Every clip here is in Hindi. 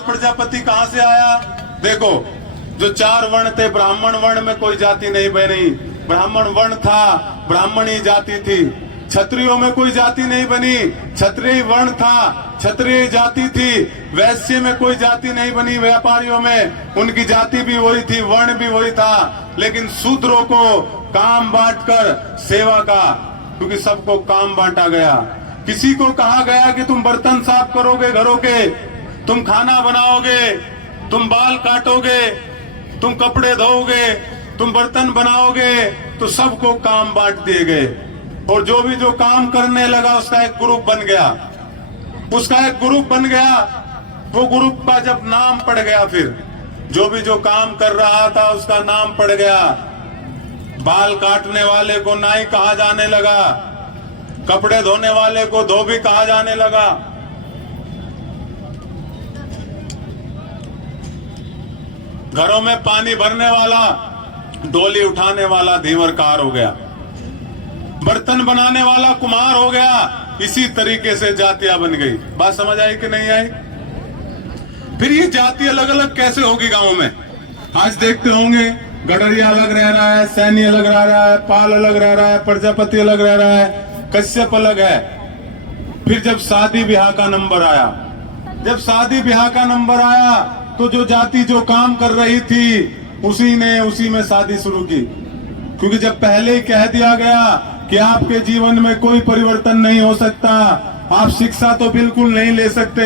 प्रजापति कहाँ से आया? देखो, जो 4 वर्ण थे, ब्राह्मण वर्ण में कोई जाति नहीं बनी। ब्राह्मण वर्ण था, ब्राह्मणी जाति थी। क्षत्रियों में कोई जाति नहीं बनी, क्षत्रिय वर्ण था, क्षत्रिय जाति थी। वैश्य में कोई जाति नहीं बनी, व्यापारियों में उनकी जाति भी वही थी, वर्ण भी वही था। लेकिन शूद्रों को काम बांटकर सेवा का, क्योंकि सबको काम बांटा गया। किसी को कहा गया कि तुम बर्तन साफ करोगे घरों के, तुम खाना बनाओगे, तुम बाल काटोगे, तुम कपड़े धोओगे, तुम बर्तन बनाओगे, तो सबको काम बांट दिए गए। और जो काम करने लगा उसका एक ग्रुप बन गया, उसका एक ग्रुप बन गया। वो ग्रुप का जब नाम पड़ गया, फिर जो काम कर रहा था उसका नाम पड़ गया। बाल काटने वाले को नाई कहा जाने लगा, कपड़े धोने वाले को धोबी कहा जाने लगा। घरों में पानी भरने वाला, डोली उठाने वाला धीवरकार हो गया, बर्तन बनाने वाला कुम्हार हो गया। इसी तरीके से जातियां बन गई। बात समझ आई कि नहीं आई? फिर ये जाति अलग अलग कैसे होगी गांव में? आज देखते होंगे, गडरिया अलग रह रहा है, सैनी अलग रह रहा है, पाल अलग रह रहा है, प्रजापति अलग रह रहा है, कश्यप अलग है। फिर जब शादी ब्याह का नंबर आया, तो जो जाति जो काम कर रही थी उसी में शादी शुरू की। क्योंकि जब पहले ही कह दिया गया कि आपके जीवन में कोई परिवर्तन नहीं हो सकता, आप शिक्षा तो बिल्कुल नहीं ले सकते।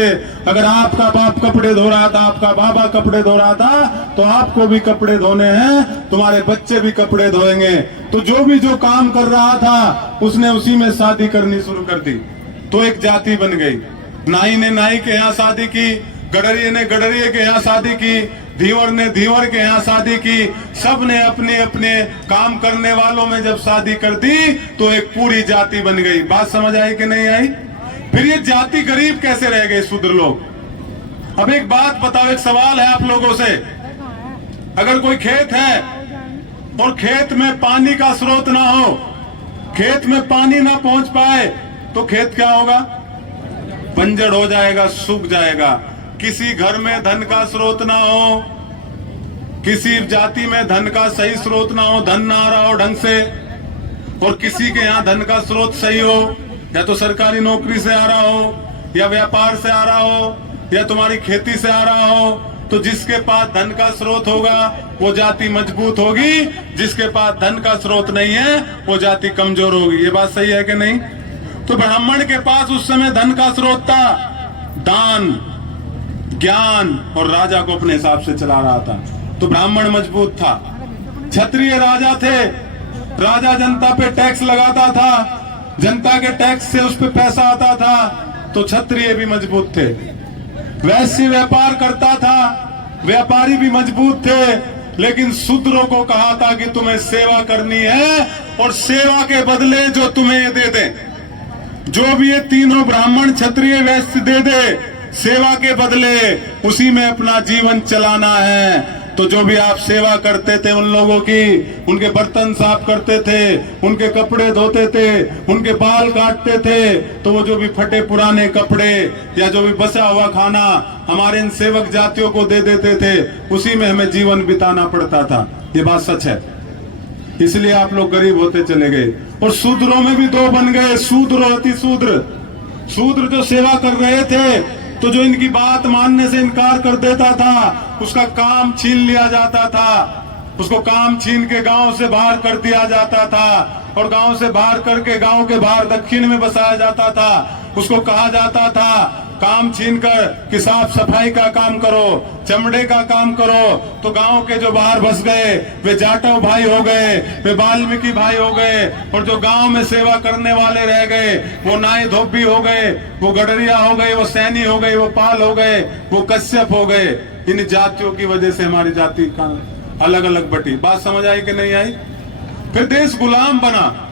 अगर आपका बाप कपड़े धो रहा था, आपका बाबा कपड़े धो रहा था, तो आपको भी कपड़े धोने हैं, तुम्हारे बच्चे भी कपड़े धोएंगे। तो जो काम कर रहा था उसने उसी में शादी करनी शुरू कर दी। तो एक जाति बन गई। नाई ने नाई के यहाँ शादी की, गडरिये ने गडरिये के यहाँ शादी की, धीवर ने धीवर के यहाँ शादी की। सब ने अपने अपने काम करने वालों में जब शादी कर दी तो एक पूरी जाति बन गई। बात समझ आई कि नहीं आई? फिर ये जाति गरीब कैसे रह गए शूद्र लोग? अब एक बात बताओ, एक सवाल है आप लोगों से। अगर कोई खेत है और खेत में पानी का स्रोत ना हो, खेत में पानी ना पहुंच पाए, तो खेत क्या होगा? बंजर हो जाएगा, सूख जाएगा। किसी घर में धन का स्रोत ना हो, किसी जाति में धन का सही स्रोत ना हो, धन ना आ रहा हो ढंग से, और किसी के यहाँ धन का स्रोत सही हो, या तो सरकारी नौकरी से आ रहा हो, या व्यापार से आ रहा हो, या तुम्हारी खेती से आ रहा हो, तो जिसके पास धन का स्रोत होगा वो जाति मजबूत होगी, जिसके पास धन का स्रोत नहीं है वो जाति कमजोर होगी। ये बात सही है कि नहीं? तो ब्राह्मण के पास उस समय धन का स्रोत था, दान, ज्ञान, और राजा को अपने हिसाब से चला रहा था, तो ब्राह्मण मजबूत था। क्षत्रिय राजा थे, राजा जनता पे टैक्स लगाता था, जनता के टैक्स से उस पे पैसा आता था, तो क्षत्रिय भी मजबूत थे। वैश्य व्यापार करता था, व्यापारी भी मजबूत थे। लेकिन शूद्रों को कहा था कि तुम्हें सेवा करनी है, और सेवा के बदले जो तुम्हें ये दे दे, जो भी ये तीनों ब्राह्मण क्षत्रिय वैश्य दे दे, सेवा के बदले उसी में अपना जीवन चलाना है। तो जो भी आप सेवा करते थे उन लोगों की, उनके बर्तन साफ करते थे, उनके कपड़े धोते थे, उनके बाल काटते थे, तो वो जो भी फटे पुराने कपड़े या जो भी बचा हुआ खाना हमारे इन सेवक जातियों को दे देते थे, उसी में हमें जीवन बिताना पड़ता था। ये बात सच है। इसलिए आप लोग गरीब होते चले गए। और शूद्रों में भी दो बन गए, शूद्र और अतिशूद्र। शूद्र जो सेवा कर रहे थे, तो जो इनकी बात मानने से इनकार कर देता था, उसका काम छीन लिया जाता था, उसको काम छीन के गांव से बाहर कर दिया जाता था, और गांव से बाहर करके गांव के बाहर दक्षिण में बसाया जाता था। उसको कहा जाता था काम छीनकर कि साफ सफाई का काम करो, चमड़े का काम करो। तो गांव के जो बाहर बस गए वे जाटव भाई हो गए, वे वाल्मीकि भाई हो गए, और जो गांव में सेवा करने वाले रह गए वो नाई धोबी हो गए, वो गडरिया हो गए, वो सैनी हो गए, वो पाल हो गए, वो कश्यप हो गए। इन जातियों की वजह से हमारी जाति का अलग अलग बटी। बात समझ आई कि नहीं आई? फिर देश गुलाम बना,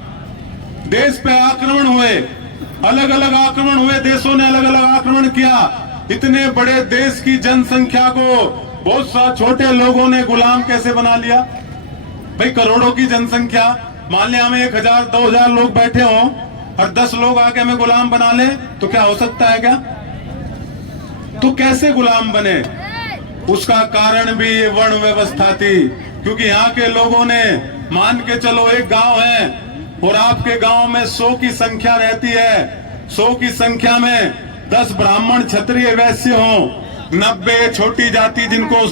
देश पे आक्रमण हुए, अलग अलग आक्रमण हुए, देशों ने अलग अलग आक्रमण किया। इतने बड़े देश की जनसंख्या को बहुत सा छोटे लोगों ने गुलाम कैसे बना लिया? भाई करोड़ों की जनसंख्या, मान लिया हमें 1000 2000 लोग बैठे हों और 10 लोग आके हमें गुलाम बना ले, तो क्या हो सकता है? क्या तो कैसे गुलाम बने? उसका कारण भी ये वर्ण व्यवस्था थी, क्योंकि यहाँ के लोगों ने मान के चलो एक गांव है और आपके गांव में 100 की संख्या रहती है, 100 की संख्या में 10 ब्राह्मण क्षत्रिय वैश्य हो, 90 छोटी जाति जिनको